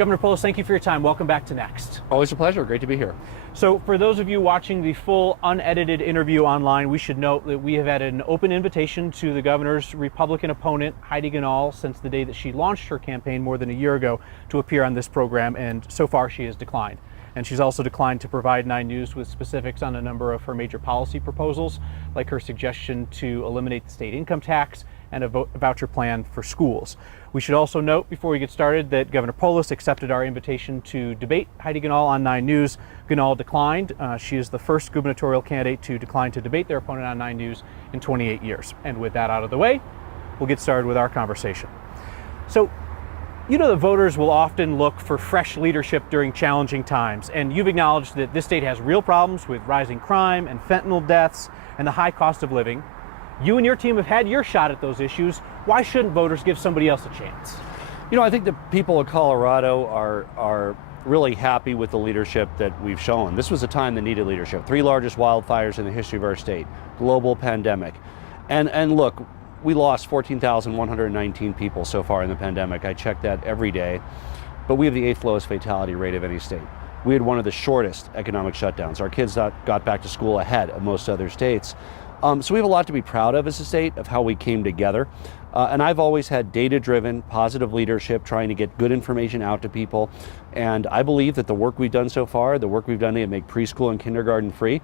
Governor Polis, thank you for your time. Welcome back to Next. Always a pleasure. Great to be here. So for those of you watching the full unedited interview online, we should note that we have had an open invitation to the governor's Republican opponent, Heidi Ganahl, since the day that she launched her campaign more than a year ago to appear on this program, and so far she has declined. And she's also declined to provide 9 News with specifics on a number of her major policy proposals, like her suggestion to eliminate the state income tax and a voucher plan for schools. We should also note before we get started that Governor Polis accepted our invitation to debate Heidi Ganahl on 9 News. Ganahl declined. She is the first gubernatorial candidate to decline to debate their opponent on 9 News in 28 years. And with that out of the way, we'll get started with our conversation. So, you know that voters will often look for fresh leadership during challenging times, and you've acknowledged that this state has real problems with rising crime and fentanyl deaths and the high cost of living. You and your team have had your shot at those issues. Why shouldn't voters give somebody else a chance? You know, I think the people of Colorado are really happy with the leadership that we've shown. This was a time that needed leadership. 3 largest wildfires in the history of our state, global pandemic. And look, we lost 14,119 people so far in the pandemic. I check that every day. But we have the 8th lowest fatality rate of any state. We had one of the shortest economic shutdowns. Our kids got back to school ahead of most other states. So we have a lot to be proud of as a state of how we came together. And I've always had data-driven, positive leadership, trying to get good information out to people. And I believe that the work we've done so far, the work we've done to make preschool and kindergarten free,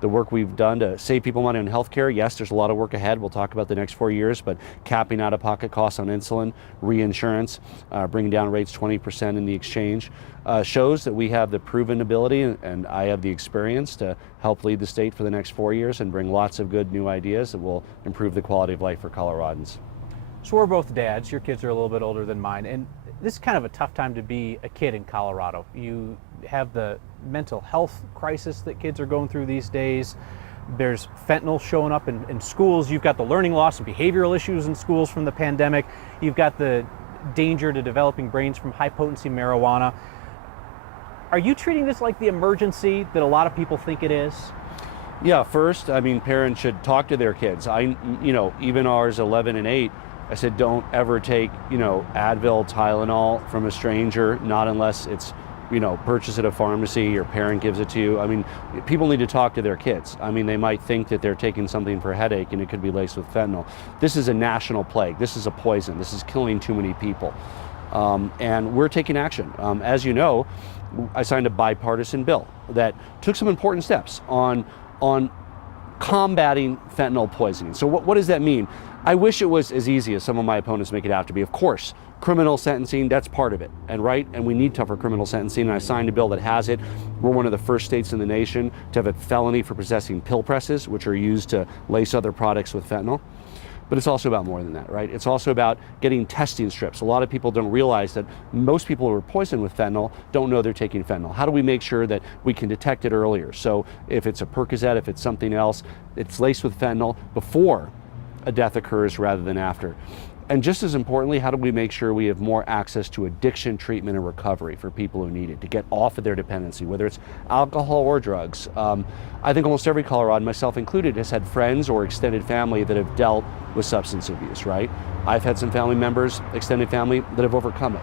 the work we've done to save people money on healthcare, yes, there's a lot of work ahead. We'll talk about the next 4 years, but capping out-of-pocket costs on insulin, reinsurance, bringing down rates 20% in the exchange, shows that we have the proven ability, and I have the experience to help lead the state for the next 4 years and bring lots of good new ideas that will improve the quality of life for Coloradans. So we're both dads. Your kids are a little bit older than mine, and this is kind of a tough time to be a kid in Colorado. You have the mental health crisis that kids are going through these days. There's fentanyl showing up in schools. You've got the learning loss and behavioral issues in schools from the pandemic. You've got the danger to developing brains from high-potency marijuana. Are you treating this like the emergency that a lot of people think it is? Yeah, first, I mean, parents should talk to their kids. Even ours, 11 and 8, I said, don't ever take, Advil, Tylenol from a stranger, not unless it's, purchase at a pharmacy, your parent gives it to you. I mean, people need to talk to their kids. I mean, they might think that they're taking something for a headache and it could be laced with fentanyl. This is a national plague. This is a poison. This is killing too many people. And we're taking action. As you know, I signed a bipartisan bill that took some important steps on combating fentanyl poisoning. So what does that mean? I wish it was as easy as some of my opponents make it out to be. Of course, criminal sentencing, that's part of it, and we need tougher criminal sentencing, and I signed a bill that has it. We're one of the first states in the nation to have a felony for possessing pill presses, which are used to lace other products with fentanyl. But it's also about more than that, right? It's also about getting testing strips. A lot of people don't realize that most people who are poisoned with fentanyl don't know they're taking fentanyl. How do we make sure that we can detect it earlier? So if it's a Percocet, if it's something else, it's laced with fentanyl before a death occurs rather than after. And just as importantly, how do we make sure we have more access to addiction treatment and recovery for people who need it, to get off of their dependency, whether it's alcohol or drugs? I think almost every Coloradan, myself included, has had friends or extended family that have dealt with substance abuse, right? I've had some family members, extended family, that have overcome it,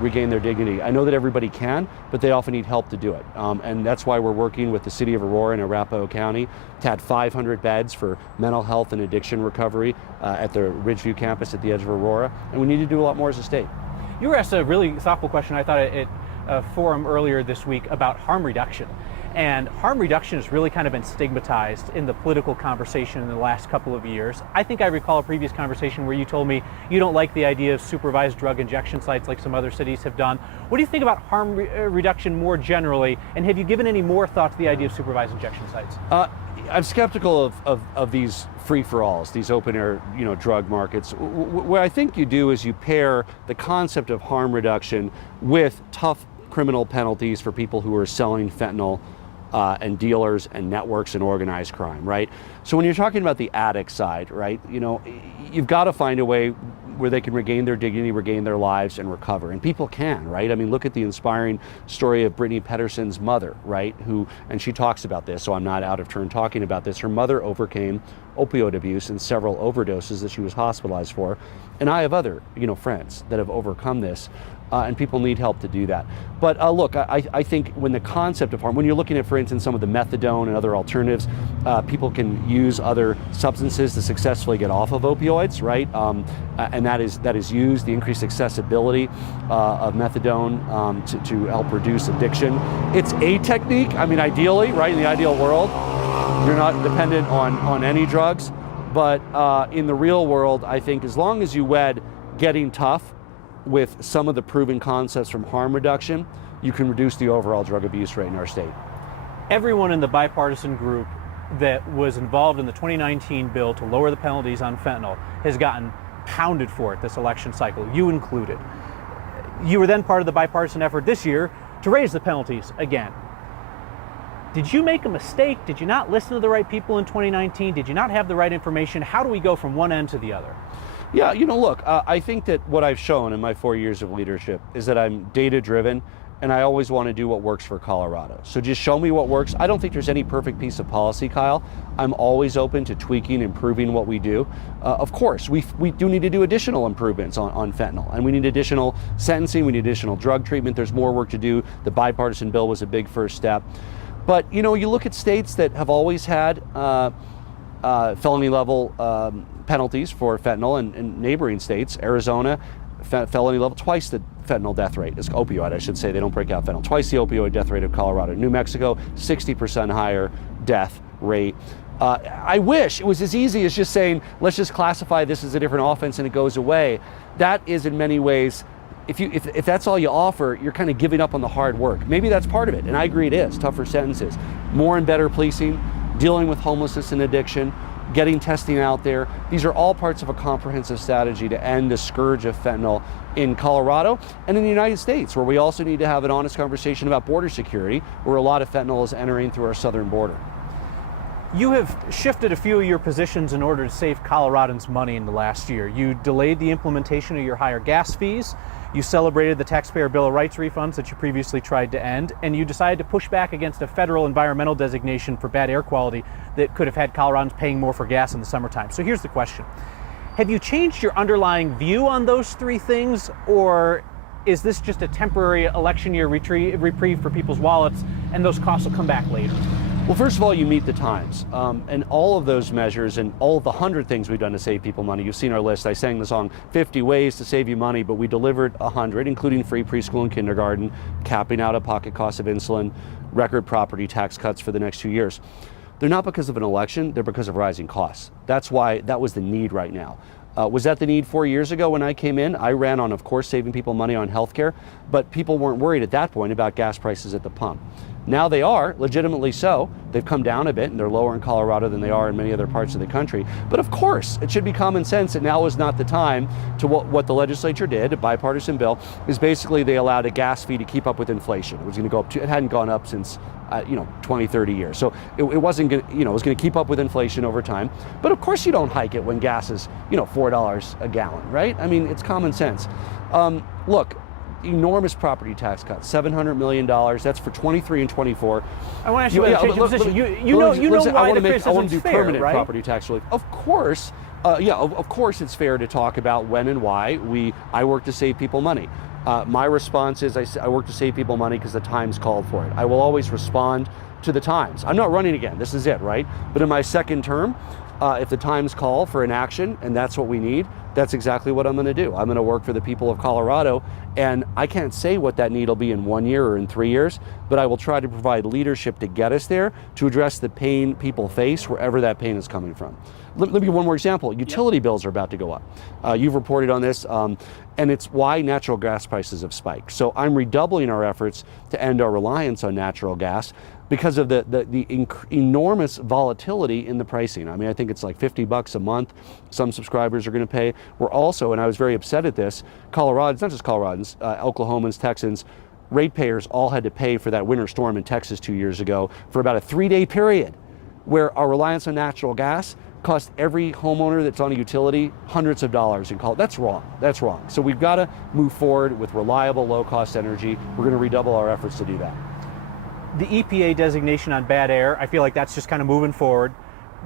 regained their dignity. I know that everybody can, but they often need help to do it. And that's why we're working with the city of Aurora and Arapahoe County to add 500 beds for mental health and addiction recovery at the Ridgeview campus at the edge of Aurora. And we need to do a lot more as a state. You were asked a really thoughtful question, I thought, at a forum earlier this week about harm reduction. And harm reduction has really kind of been stigmatized in the political conversation in the last couple of years. I think I recall a previous conversation where you told me you don't like the idea of supervised drug injection sites like some other cities have done. What do you think about harm reduction more generally? And have you given any more thought to the idea of supervised injection sites? I'm skeptical of these free-for-alls, these open-air, drug markets. What I think you do is you pair the concept of harm reduction with tough criminal penalties for people who are selling fentanyl and dealers and networks and organized crime, right? So when you're talking about the addict side, right, you've got to find a way where they can regain their dignity, regain their lives, and recover. And people can, right? I mean, look at the inspiring story of Brittany Pedersen's mother, right? And she talks about this, so I'm not out of turn talking about this. Her mother overcame opioid abuse and several overdoses that she was hospitalized for. And I have other, friends that have overcome this. and people need help to do that. But look, I think when the concept of harm, when you're looking at, for instance, some of the methadone and other alternatives, people can use other substances to successfully get off of opioids, right? And that is used, the increased accessibility of methadone to help reduce addiction. It's a technique. I mean, ideally, right, in the ideal world, you're not dependent on any drugs. But in the real world, I think as long as you wed getting tough with some of the proven concepts from harm reduction, you can reduce the overall drug abuse rate in our state. Everyone in the bipartisan group that was involved in the 2019 bill to lower the penalties on fentanyl has gotten pounded for it this election cycle, you included. You were then part of the bipartisan effort this year to raise the penalties again. Did you make a mistake? Did you not listen to the right people in 2019? Did you not have the right information? How do we go from one end to the other? Yeah, look, I think that what I've shown in my 4 years of leadership is that I'm data-driven, and I always want to do what works for Colorado. So just show me what works. I don't think there's any perfect piece of policy, Kyle. I'm always open to tweaking, improving what we do. Of course, we do need to do additional improvements on fentanyl, and we need additional sentencing, we need additional drug treatment. There's more work to do. The bipartisan bill was a big first step. But, you look at states that have always had felony level penalties for fentanyl, and neighboring states, Arizona, felony level, twice the fentanyl death rate, is opioid, I should say, they don't break out fentanyl, twice the opioid death rate of Colorado. New Mexico, 60% higher death rate. I wish it was as easy as just saying, let's just classify this as a different offense and it goes away. That is in many ways, if that's all you offer, you're kind of giving up on the hard work. Maybe that's part of it, and I agree it is, tougher sentences. More and better policing, dealing with homelessness and addiction, getting testing out there. These are all parts of a comprehensive strategy to end the scourge of fentanyl in Colorado and in the United States, where we also need to have an honest conversation about border security, where a lot of fentanyl is entering through our southern border. You have shifted a few of your positions in order to save Coloradans money in the last year. You delayed the implementation of your higher gas fees. You celebrated the taxpayer Bill of Rights refunds that you previously tried to end, and you decided to push back against a federal environmental designation for bad air quality that could have had Coloradans paying more for gas in the summertime. So here's the question. Have you changed your underlying view on those three things, or is this just a temporary election year reprieve for people's wallets, and those costs will come back later? Well, first of all, you meet the times. And all of those measures and all of the 100 things we've done to save people money, you've seen our list. I sang the song 50 Ways to Save You Money, but we delivered 100, including free preschool and kindergarten, capping out-of-pocket costs of insulin, record property tax cuts for the next 2 years. They're not because of an election, they're because of rising costs. That's why that was the need right now. Was that the need 4 years ago when I came in? I ran on, of course, saving people money on healthcare, but people weren't worried at that point about gas prices at the pump. Now they are, legitimately so. They've come down a bit, and they're lower in Colorado than they are in many other parts of the country. But of course, it should be common sense that now is not the time to what the legislature did, a bipartisan bill, is basically they allowed a gas fee to keep up with inflation. It was going to go up, it hadn't gone up since 20, 30 years. So it wasn't going to, it was going to keep up with inflation over time. But of course you don't hike it when gas is, $4 a gallon, right? I mean, it's common sense. Look, enormous property tax cuts, $700 million. That's for 23 and 24. I want to ask you about change of position. You know why the criticism I want to do fair, permanent right? property tax relief. Of course, of course it's fair to talk about when and why I work to save people money. My response is I work to save people money because the times called for it. I will always respond to the times. I'm not running again. This is it, right? But in my second term, if the times call for an action and that's what we need, that's exactly what I'm going to do. I'm going to work for the people of Colorado, and I can't say what that need will be in 1 year or in 3 years, but I will try to provide leadership to get us there, to address the pain people face wherever that pain is coming from. Let me give one more example. Utility bills are about to go up. You've reported on this, and it's why natural gas prices have spiked. So I'm redoubling our efforts to end our reliance on natural gas because of the enormous volatility in the pricing. I mean, I think it's like $50 a month some subscribers are going to pay. We're also, and I was very upset at this, Coloradans, not just Coloradans, Oklahomans, Texans, ratepayers all had to pay for that winter storm in Texas 2 years ago for about a 3-day period where our reliance on natural gas cost every homeowner that's on a utility hundreds of dollars in Colorado. That's wrong. That's wrong. So we've got to move forward with reliable, low-cost energy. We're going to redouble our efforts to do that. The EPA designation on bad air, I feel like that's just kind of moving forward.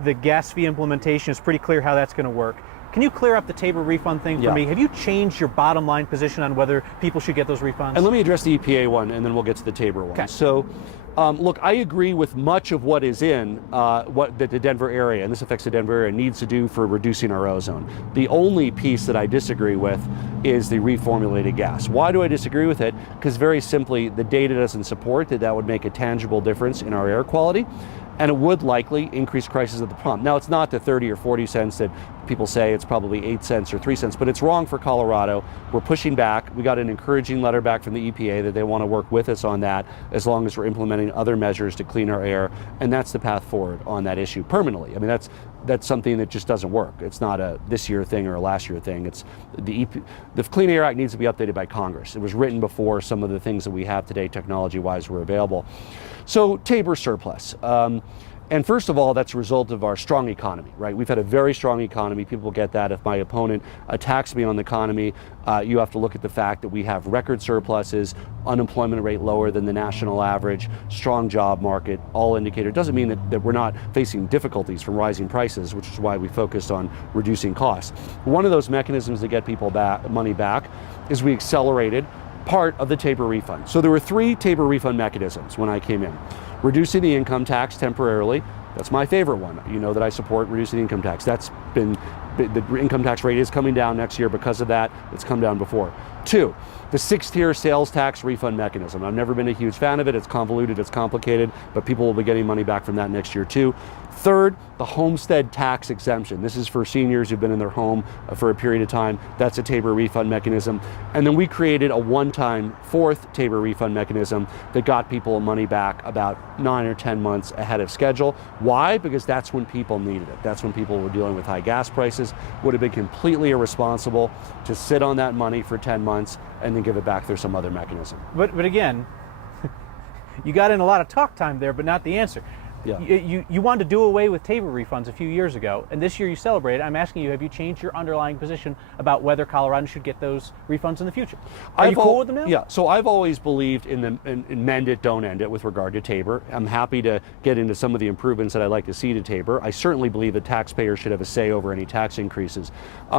the gas fee implementation is pretty clear how that's going to work. Can you clear up the Tabor refund thing for Yeah. me? Have you changed your bottom line position on whether people should get those refunds? And let me address the EPA one, and then we'll get to the Tabor one. Okay. So, look, I agree with much of what is in what the Denver area, and this affects the Denver area, needs to do for reducing our ozone. The only piece that I disagree with is the reformulated gas. Why do I disagree with it? Because very simply, the data doesn't support that would make a tangible difference in our air quality. And it would likely increase prices at the pump. Now, it's not the 30 or 40 cents that people say, it's probably 8 cents or 3 cents, but it's wrong for Colorado. We're pushing back. We got an encouraging letter back from the EPA that they want to work with us on that as long as we're implementing other measures to clean our air. And that's the path forward on that issue permanently. I mean, that's something that just doesn't work. It's not a this year thing or a last year thing. It's the Clean Air Act needs to be updated by Congress. It was written before some of the things that we have today technology-wise were available. So Tabor surplus. And first of all, that's a result of our strong economy, right? We've had a very strong economy. People get that. If my opponent attacks me on the economy, you have to look at the fact that we have record surpluses, unemployment rate lower than the national average, strong job market, all indicator. It doesn't mean that we're not facing difficulties from rising prices, which is why we focused on reducing costs. One of those mechanisms to get people money back is we accelerated part of the Tabor refund. So there were 3 Tabor refund mechanisms when I came in. Reducing the income tax temporarily, that's my favorite one. You know that I support reducing the income tax. The income tax rate is coming down next year because of that. It's come down before. 2, the 6-tier sales tax refund mechanism. I've never been a huge fan of it. It's convoluted, it's complicated, but people will be getting money back from that next year too. 3rd, the homestead tax exemption. This is for seniors who've been in their home for a period of time. That's a Tabor refund mechanism. And then we created a one-time 4th Tabor refund mechanism that got people money back about 9 or 10 months ahead of schedule. Why? Because that's when people needed it. That's when people were dealing with high gas prices. Would have been completely irresponsible to sit on that money for 10 months and then give it back through some other mechanism. But again, you got in a lot of talk time there, but not the answer. Yeah. You wanted to do away with Tabor refunds a few years ago, and this year you celebrated. I'm asking you, have you changed your underlying position about whether Colorado should get those refunds in the future? Are you cool with them now? Yeah, so I've always believed in mend it, don't end it with regard to Tabor. I'm happy to get into some of the improvements that I'd like to see to Tabor. I certainly believe that taxpayers should have a say over any tax increases.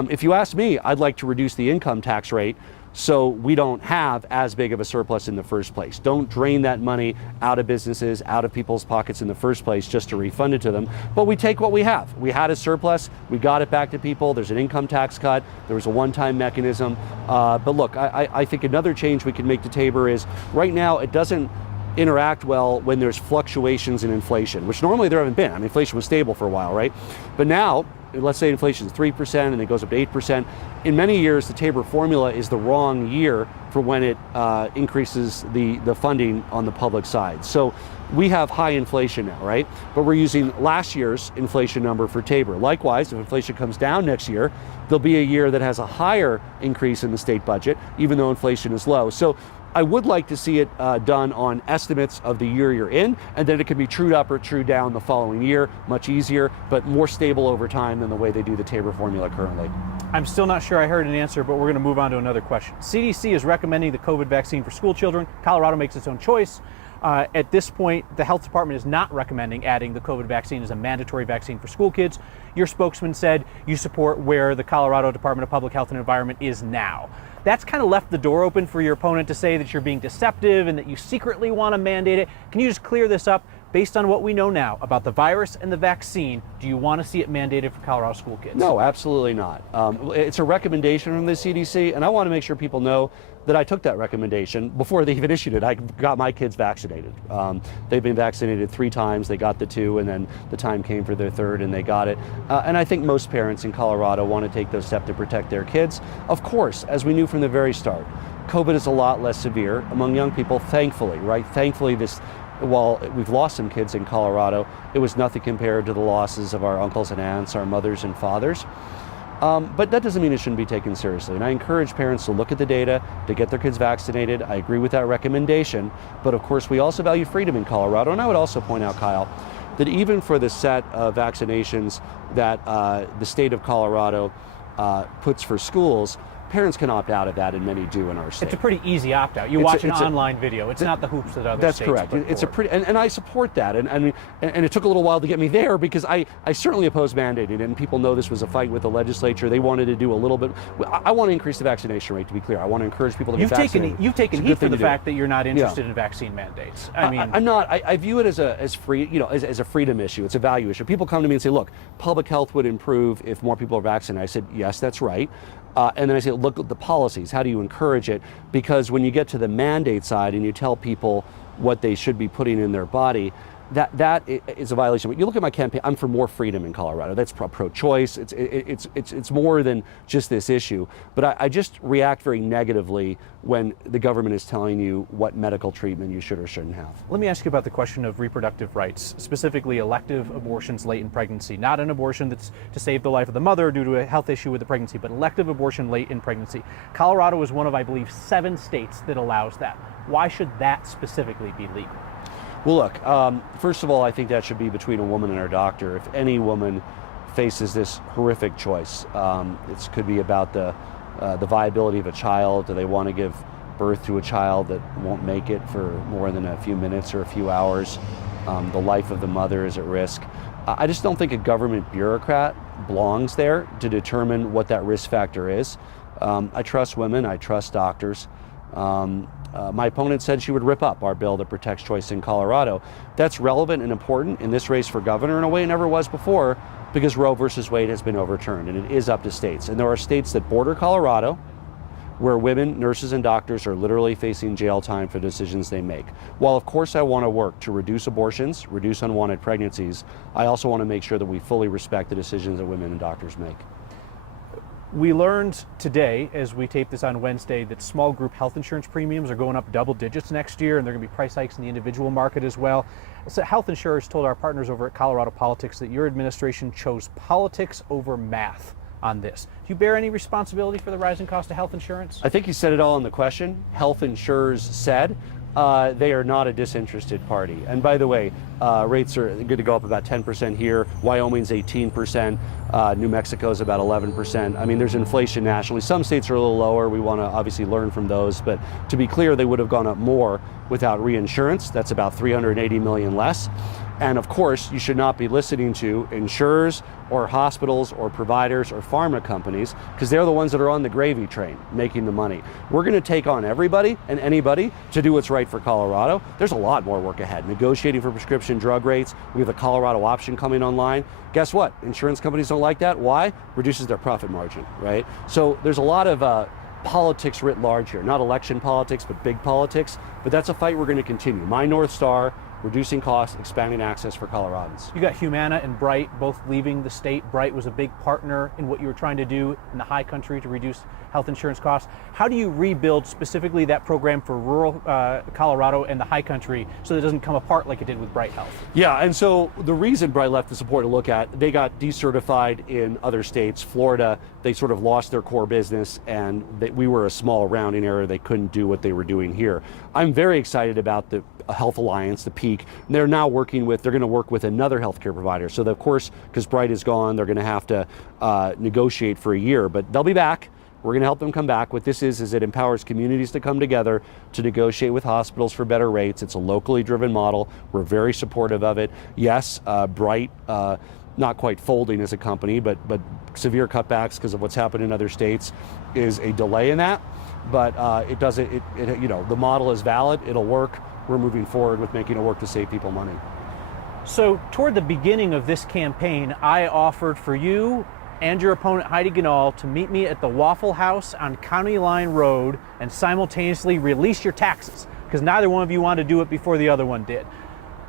If you ask me, I'd like to reduce the income tax rate so we don't have as big of a surplus in the first place. Don't drain that money out of businesses, out of people's pockets in the first place just to refund it to them. But we take what we have. We had a surplus, we got it back to people. There's an income tax cut, there was a one-time mechanism. But look, I think another change we can make to Tabor is right now it doesn't interact well when there's fluctuations in inflation, which normally there haven't been. I mean, inflation was stable for a while, right? But now, let's say inflation is 3% and it goes up to 8%. In many years, the Tabor formula is the wrong year for when it increases the funding on the public side. So we have high inflation now, right? But we're using last year's inflation number for Tabor. Likewise, if inflation comes down next year, there'll be a year that has a higher increase in the state budget, even though inflation is low. So I would like to see it done on estimates of the year you're in, and then it can be trued up or trued down the following year, much easier, but more stable over time than the way they do the Tabor formula currently. I'm still not sure I heard an answer, but we're going to move on to another question. CDC is recommending the COVID vaccine for school children. Colorado makes its own choice. At this point, the health department is not recommending adding the COVID vaccine as a mandatory vaccine for school kids. Your spokesman said you support where the Colorado Department of Public Health and Environment is now. That's kind of left the door open for your opponent to say that you're being deceptive and that you secretly want to mandate it. Can you just clear this up? Based on what we know now about the virus and the vaccine, do you want to see it mandated for Colorado school kids? No, absolutely not. It's a recommendation from the CDC, and I want to make sure people know that I took that recommendation before they even issued it. I got my kids vaccinated. They've been vaccinated 3 times. They got the 2, and then the time came for their 3rd, and they got it. And I think most parents in Colorado want to take those steps to protect their kids. Of course, as we knew from the very start, COVID is a lot less severe among young people, thankfully, right? Thankfully, while we've lost some kids in Colorado, it was nothing compared to the losses of our uncles and aunts, our mothers and fathers. But that doesn't mean it shouldn't be taken seriously. And I encourage parents to look at the data, to get their kids vaccinated. I agree with that recommendation. But of course, we also value freedom in Colorado. And I would also point out, Kyle, that even for the set of vaccinations that the state of Colorado puts for schools, parents can opt out of that, and many do in our state. It's a pretty easy opt-out. You watch an online video. It's not the hoops that other That's states correct. put It's a forward. pretty, and I support that. And it took a little while to get me there because I certainly oppose mandating, and people know this was a fight with the legislature. They wanted to do a little bit. I want to increase the vaccination rate, to be clear. I want to encourage people to get vaccinated. You've taken It's a heat good for thing the to do. fact that you're not interested in vaccine mandates. I mean, I'm not. I view it as free, as a freedom issue. It's a value issue. People come to me and say, look, public health would improve if more people are vaccinated. I said, yes, that's right. And then I say, look at the policies. How do you encourage it? Because when you get to the mandate side and you tell people what they should be putting in their body, that is a violation. But you look at my campaign, I'm for more freedom in Colorado. That's pro-choice. It's more than just this issue. But I just react very negatively when the government is telling you what medical treatment you should or shouldn't have. let me ask you about the question of reproductive rights, specifically elective abortions late in pregnancy. Not an abortion that's to save the life of the mother due to a health issue with the pregnancy, but elective abortion late in pregnancy. Colorado is one of, I believe, 7 states that allows that. Why should that specifically be legal? Well, look, first of all, I think that should be between a woman and her doctor. If any woman faces this horrific choice, it could be about the viability of a child. Do they want to give birth to a child that won't make it for more than a few minutes or a few hours? The life of the mother is at risk. I just don't think a government bureaucrat belongs there to determine what that risk factor is. I trust women, I trust doctors. My opponent said she would rip up our bill that protects choice in Colorado. That's relevant and important in this race for governor in a way it never was before, because Roe versus Wade has been overturned, and it is up to states. And there are states that border Colorado where women, nurses, and doctors are literally facing jail time for decisions they make. While of course I want to work to reduce abortions, reduce unwanted pregnancies, I also want to make sure that we fully respect the decisions that women and doctors make. We learned today, as we tape this on Wednesday, that small group health insurance premiums are going up double digits next year, and there are going to be price hikes in the individual market as well. So health insurers told our partners over at Colorado Politics that your administration chose politics over math on this. Do you bear any responsibility for the rising cost of health insurance? I think you said it all in the question. Health insurers said they are not a disinterested party. And by the way, rates are good to go up about 10% here. Wyoming's 18%. New Mexico's about 11%. I mean, there's inflation nationally. Some states are a little lower. We want to obviously learn from those. But to be clear, they would have gone up more without reinsurance. That's about $380 million less. And of course, you should not be listening to insurers or hospitals or providers or pharma companies, because they're the ones that are on the gravy train making the money. We're going to take on everybody and anybody to do what's right for Colorado. There's a lot more work ahead. Negotiating for prescription drug rates. We have a Colorado option coming online. Guess what? Insurance companies don't like that. Why? Reduces their profit margin, right? So there's a lot of politics writ large here. Not election politics, but big politics. But that's a fight we're going to continue. My North Star, reducing costs, expanding access for Coloradans. You got Humana and Bright both leaving the state. Bright was a big partner in what you were trying to do in the high country to reduce health insurance costs. How do you rebuild specifically that program for rural Colorado and the high country so that it doesn't come apart like it did with Bright Health? Yeah, and so the reason Bright left is important to look at. They got decertified in other states. Florida, they sort of lost their core business, and we were a small rounding error. They couldn't do what they were doing here. I'm very excited about the Health Alliance, the Peak. They're now working with, they're going to work with another healthcare provider. So of course, because Bright is gone, they're going to have to negotiate for a year, but they'll be back. We're going to help them come back. What this is it empowers communities to come together to negotiate with hospitals for better rates. It's a locally driven model. We're very supportive of it. Yes, Bright, not quite folding as a company, but severe cutbacks because of what's happened in other states is a delay in that. But it doesn't, the model is valid. It'll work. We're moving forward with making it work to save people money. So toward the beginning of this campaign, I offered for you and your opponent Heidi Ganahl to meet me at the Waffle House on County Line Road and simultaneously release your taxes, because neither one of you wanted to do it before the other one did.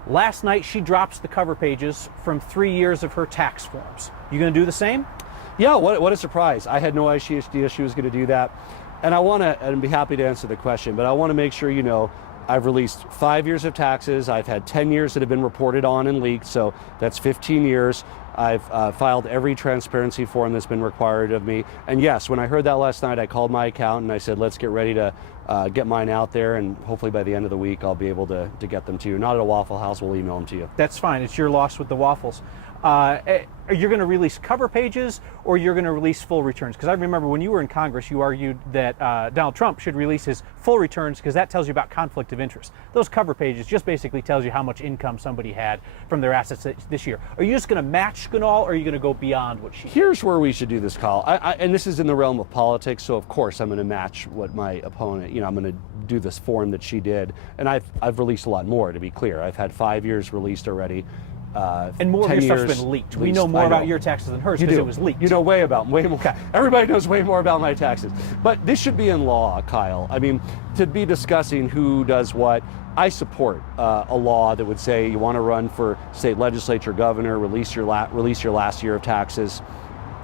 Last night, she drops the cover pages from 3 years of her tax forms. You gonna do the same? Yeah, what a surprise. I had no idea she was gonna do that. And I'd be happy to answer the question, but I want to make sure you know I've released 5 years of taxes. I've had 10 years that have been reported on and leaked, so that's 15 years. I've filed every transparency form that's been required of me. And yes, when I heard that last night, I called my accountant and I said, let's get ready to get mine out there, and hopefully by the end of the week, I'll be able to get them to you. Not at a Waffle House, we'll email them to you. That's fine. It's your loss with the waffles. You're going to release cover pages or you're going to release full returns? Because I remember when you were in Congress, you argued that Donald Trump should release his full returns because that tells you about conflict of interest. Those cover pages just basically tells you how much income somebody had from their assets this year. Are you just going to match Ganal, or are you going to go beyond what she did? Here's where we should do this, Kyle. And this is in the realm of politics, so of course I'm going to match what my opponent, I'm going to do this form that she did. And I've released a lot more, to be clear. I've had 5 years released already. And more of your stuff's been leaked. We know more about your taxes than hers because it was leaked. You know way more. Okay. Everybody knows way more about my taxes. But this should be in law, Kyle. I mean, to be discussing who does what, I support a law that would say you want to run for state legislature, governor, release your last year of taxes.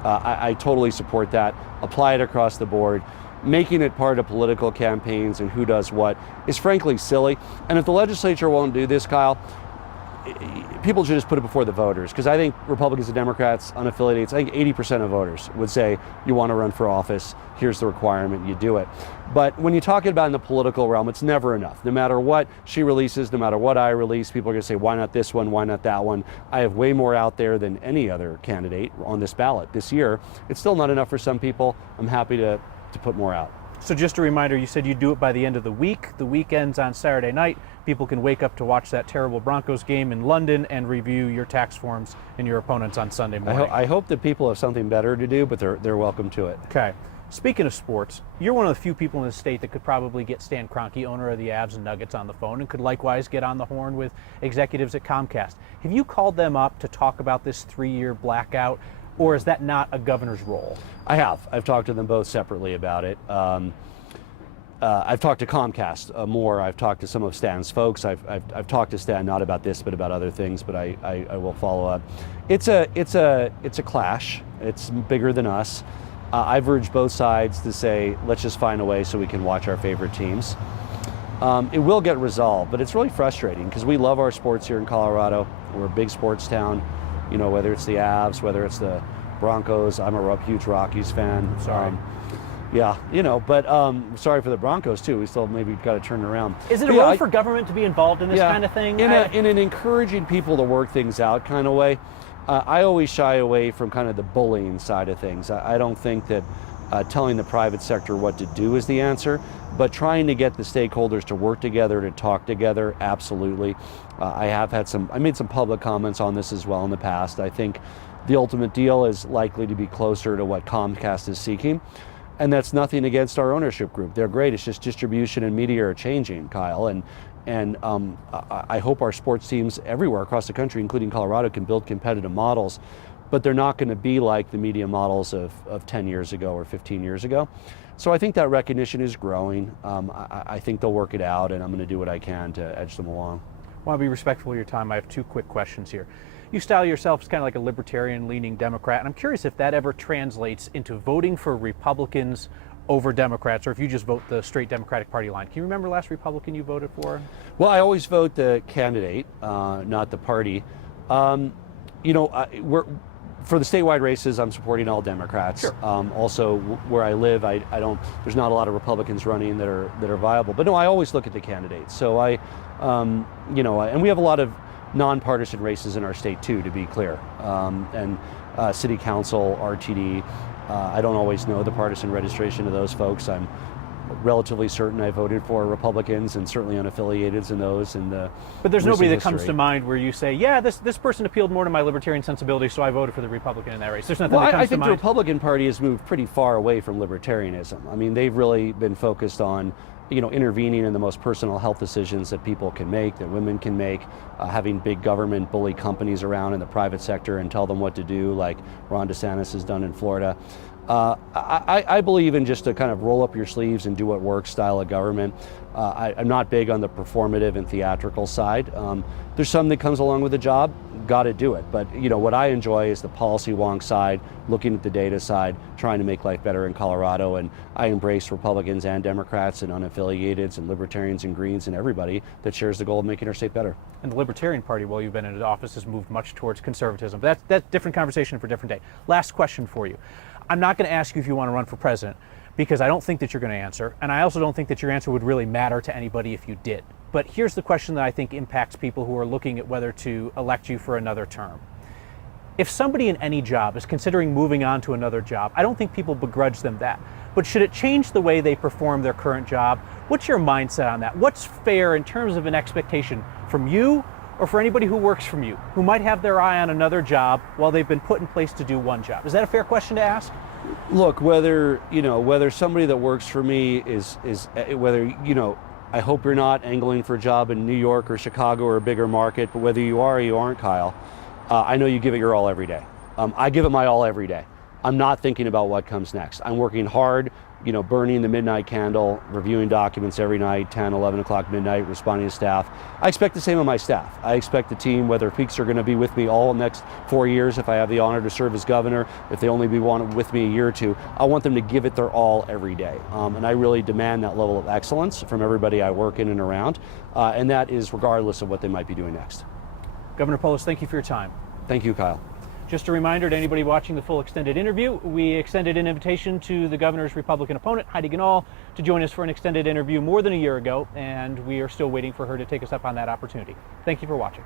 I totally support that. Apply it across the board. Making it part of political campaigns and who does what is frankly silly. And if the legislature won't do this, Kyle, people should just put it before the voters, because I think Republicans and Democrats, unaffiliated, I think 80% of voters would say, you want to run for office, here's the requirement, you do it. But when you're talking about in the political realm, it's never enough. No matter what she releases, no matter what I release, people are going to say, why not this one, why not that one? I have way more out there than any other candidate on this ballot this year. It's still not enough for some people. I'm happy to put more out. So just a reminder, you said you'd do it by the end of the week. The weekend's on Saturday night. People can wake up to watch that terrible Broncos game in London and review your tax forms and your opponents on Sunday morning. I hope that people have something better to do, but they're welcome to it. Okay. Speaking of sports, you're one of the few people in the state that could probably get Stan Kroenke, owner of the Avs and Nuggets, on the phone, and could likewise get on the horn with executives at Comcast. Have you called them up to talk about this 3-year blackout? Or is that not a governor's role? I have. I've talked to them both separately about it. I've talked to Comcast more. I've talked to some of Stan's folks. I've talked to Stan not about this, but about other things. But I will follow up. It's a clash. It's bigger than us. I've urged both sides to say, let's just find a way so we can watch our favorite teams. It will get resolved, but it's really frustrating because we love our sports here in Colorado. We're a big sports town. Whether it's the Avs, whether it's the Broncos. I'm a huge Rockies fan. Sorry. Sorry for the Broncos too. We still maybe got to turn it around. Is it a role for government to be involved in this kind of thing? In an encouraging people to work things out kind of way. I always shy away from kind of the bullying side of things. I don't think that telling the private sector what to do is the answer, but trying to get the stakeholders to work together, to talk together, absolutely. I made some public comments on this as well in the past. I think the ultimate deal is likely to be closer to what Comcast is seeking. And that's nothing against our ownership group. They're great. It's just distribution and media are changing, Kyle. And I hope our sports teams everywhere across the country, including Colorado, can build competitive models, but they're not going to be like the media models of 10 years ago or 15 years ago. So I think that recognition is growing. I think they'll work it out, and I'm going to do what I can to edge them along. I want to be respectful of your time. I have 2 quick questions here. You style yourself as kind of like a libertarian-leaning Democrat, and I'm curious if that ever translates into voting for Republicans over Democrats, or if you just vote the straight Democratic Party line. Can you remember the last Republican you voted for? Well, I always vote the candidate, not the party. For the statewide races, I'm supporting all Democrats. Sure. Also, where I live, there's not a lot of Republicans running that are viable. But no, I always look at the candidates. So and we have a lot of nonpartisan races in our state too, to be clear. City council, RTD. I don't always know the partisan registration of those folks. I'm relatively certain I voted for Republicans and certainly unaffiliateds in those. But there's nobody that comes to mind where you say, yeah, this person appealed more to my libertarian sensibility, so I voted for the Republican in that race. There's nothing that comes to mind. I think the Republican Party has moved pretty far away from libertarianism. I mean, they've really been focused on intervening in the most personal health decisions that people can make, that women can make, having big government bully companies around in the private sector and tell them what to do, like Ron DeSantis has done in Florida. I believe in just a kind of roll up your sleeves and do what works style of government. I'm not big on the performative and theatrical side. There's some that comes along with the job, got to do it. But what I enjoy is the policy wonk side, looking at the data side, trying to make life better in Colorado. And I embrace Republicans and Democrats and unaffiliateds and libertarians and Greens and everybody that shares the goal of making our state better. And the Libertarian Party, while you've been in office, has moved much towards conservatism. That's a different conversation for a different day. Last question for you. I'm not going to ask you if you want to run for president, because I don't think that you're going to answer, and I also don't think that your answer would really matter to anybody if you did. But here's the question that I think impacts people who are looking at whether to elect you for another term. If somebody in any job is considering moving on to another job, I don't think people begrudge them that. But should it change the way they perform their current job? What's your mindset on that? What's fair in terms of an expectation from you or for anybody who works from you, who might have their eye on another job while they've been put in place to do one job? Is that a fair question to ask? Look, whether somebody that works for me is whether, I hope you're not angling for a job in New York or Chicago or a bigger market, but whether you are or you aren't, Kyle, I know you give it your all every day. I give it my all every day. I'm not thinking about what comes next. I'm working hard, burning the midnight candle, reviewing documents every night, 10, 11 o'clock midnight, responding to staff. I expect the same of my staff. I expect the team, whether peaks are going to be with me all the next 4 years, if I have the honor to serve as governor, if they only be with me a year or two, I want them to give it their all every day. And I really demand that level of excellence from everybody I work in and around. And that is regardless of what they might be doing next. Governor Polis, thank you for your time. Thank you, Kyle. Just a reminder to anybody watching the full extended interview, we extended an invitation to the governor's Republican opponent, Heidi Ganahl, to join us for an extended interview more than a year ago, and we are still waiting for her to take us up on that opportunity. Thank you for watching.